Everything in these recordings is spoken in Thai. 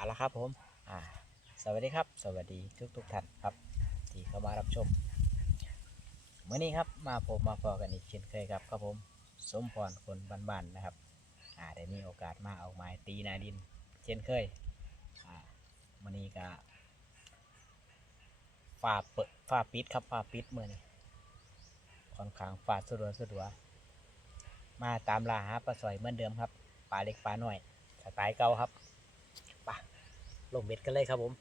เอาละครับผมอ่าสวัสดีครับ สวัสดีทุกทุกท่านครับ ที่เข้ามารับชมเมื่อนี้ครับมาผมมาพอกันอีกเช่นเคยครับครับผมสมพรคนบ้านๆนะครับอ่าได้มีโอกาสมาเอาไม้ตีนาดิน เช่นเคยอ่ามื่อนี้ก็ฝ้าเปิดฝ้าปิดครับฝ้าปิดเมื่อนี้ค่อนข้างฝ้าสะดวกสะดวกมาตามล่าหาปลาสอยเหมือนเดิมครับปลาเล็กปลาหน้อยสไตล์เก่าครับ ลงเบ็ดกันเลยครับผม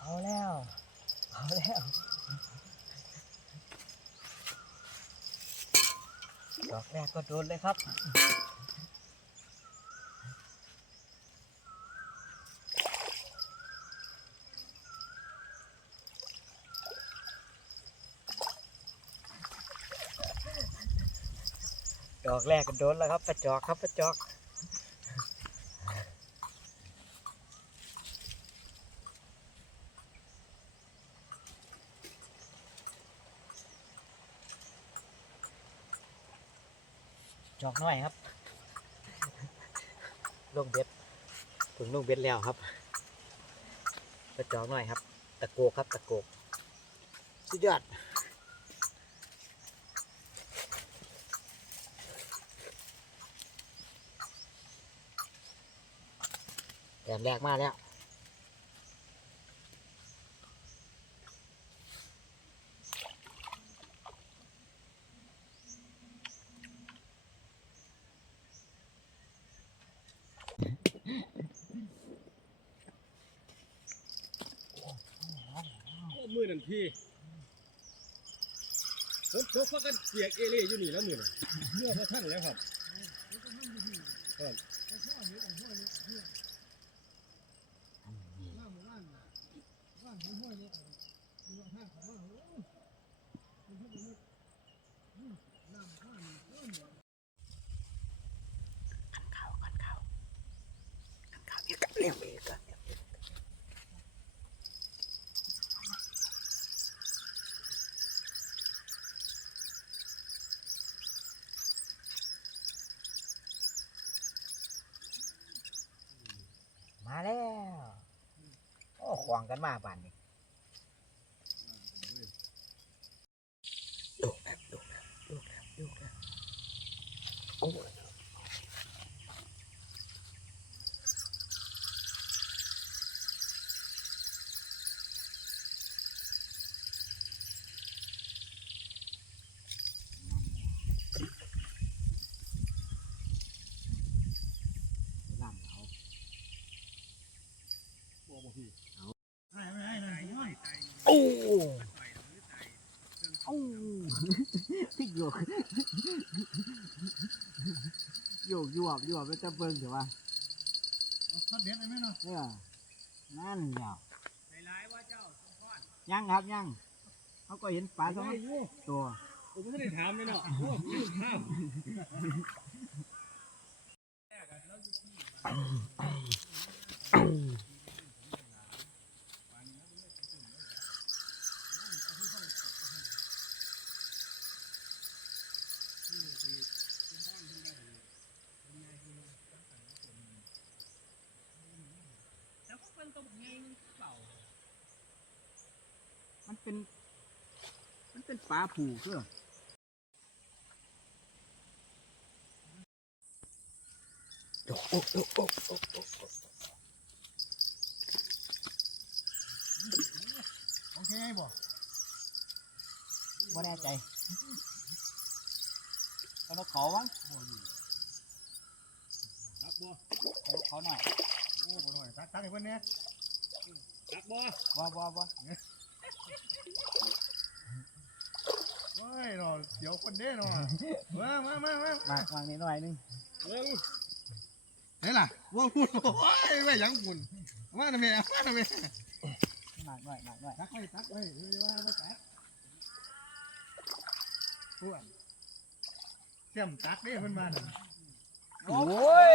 เอาแล้ว เอาแล้วดอกแรกก็โดนเลยครับดอกแรกก็โดนแล้วครับประจอกครับประจอก จอกน้อยครับ ลงเบ็ดถึงลงเบ็ดแล้วครับกระจอกน้อยครับ ตะโกกครับ ตะโกกสุดยอดแต้มแรกมาแล้ว มือนั่นพี่ฝนตกเพราะกันเปียกเอเล่อยู่นี่แล้วมือน่ะเมื่อพอท่านแล้วครับครับอันเขากันเขากันเขาอย่ากับเลี้ยงเบรกัน มาแล้วโอ้ขวางกันมาป่านนี้ดูแล้วดูแล้วดูแล้วดูแล้วโอ้ยล่ำเอา บ่บ่พี่ โอ้โอ้ที่โยกโยกยวบยวบแล้วจะเบิ่งเดี๋ยวว่าพัดเด็ดได้ไหมเนาะเออนั่นเดียวหลายว่าเจ้าสมพรยังครับยังเขาก็เห็นปลาสองโอ้ตัวผมไม่ได้ถามเลยเนาะโอ้ลืมถามแล้วพวกมัน ตัวแบบไงมันเปล่ามันเป็น มันเป็นปลาผูเพื่อโอ้โอ้โอ้โอ้โอ้โอ้โอเคบ่ไม่แน่ใจกระนกเขาวังตักบ่กระนกเขาหน่อย โอ้บ่หน่อยตักตักให้เพิ่นเนี่ยตักบ่ว่าว่าว่าโอ้โอ้ยเนาะเสียวคนเด้เนาะมามามามามากมานิดหน่อยนึงเบิ่งไหนล่ะว่าพูดโอ้ยแม่ยังคุณมาหน่อยแม่มาหน่อยแม่มาหน่อยมาหน่อยตักไว้ตักไว้เดี๋ยวว่ามาตักอ้วนเสียมตักเด้เพิ่นมานโอ้ย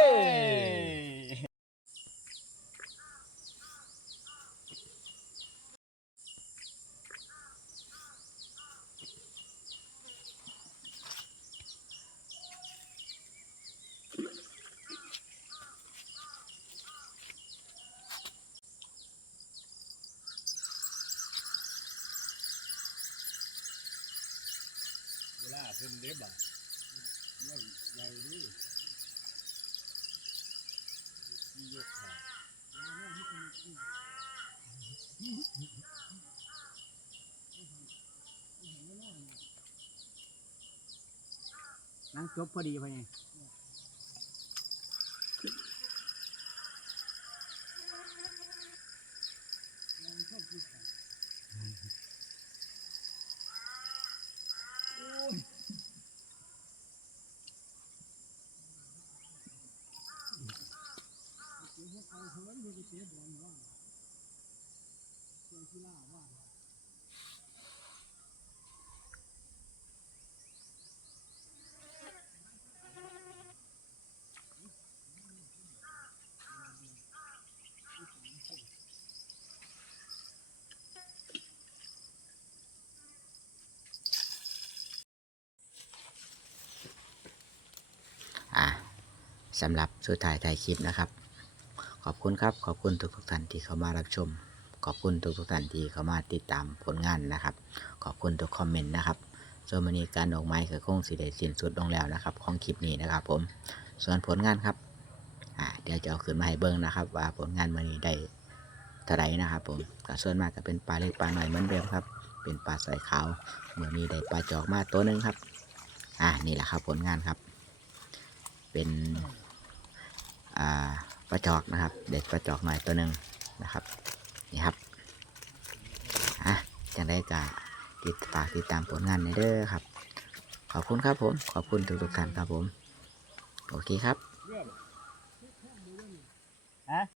ล่าเพิ่นเด็บอะใหญ่ใหญ่ดิที่ยกขานั่งจบพอดีพอดี สำหรับสุดท้ายท้ายคลิปนะครับ ขอบคุณครับ ขอบคุณทุกทุกท่านที่เข้ามารับชม ขอบคุณทุกทุกท่านที่เข้ามาติดตามผลงานนะครับ ขอบคุณทุกคอมเมนต์นะครับส่วนวันนี้การออกไม้ก็คงสิได้สิ้นสุดลงแล้วนะครับ ของคลิปนี้นะครับ ผมส่วนผลงานครับเดี๋ยวจะเอาขึ้นมาให้เบิ้งนะครับ ว่าผลงานวันนี้ได้เท่าไรนะครับ ผมก็ส่วนมากก็เป็นปลาเล็กปลาหน่อยเหมือนเดิมครับ เป็นปลาสายขาวเมื่อนี้ได้ปลาจอกมาตัวหนึ่งครับ อ่านี่แหละครับผลงานครับ เป็นอ่าปลาจอกนะครับ เด็ดปลาจอกหน่อยตัวหนึ่งนะครับ นี่ครับอะจังได้กะติดฝากติดตามผลงานในเด้อครับ ขอบคุณครับผม ขอบคุณทุกๆท่านครับผม โอเคครับองฮะ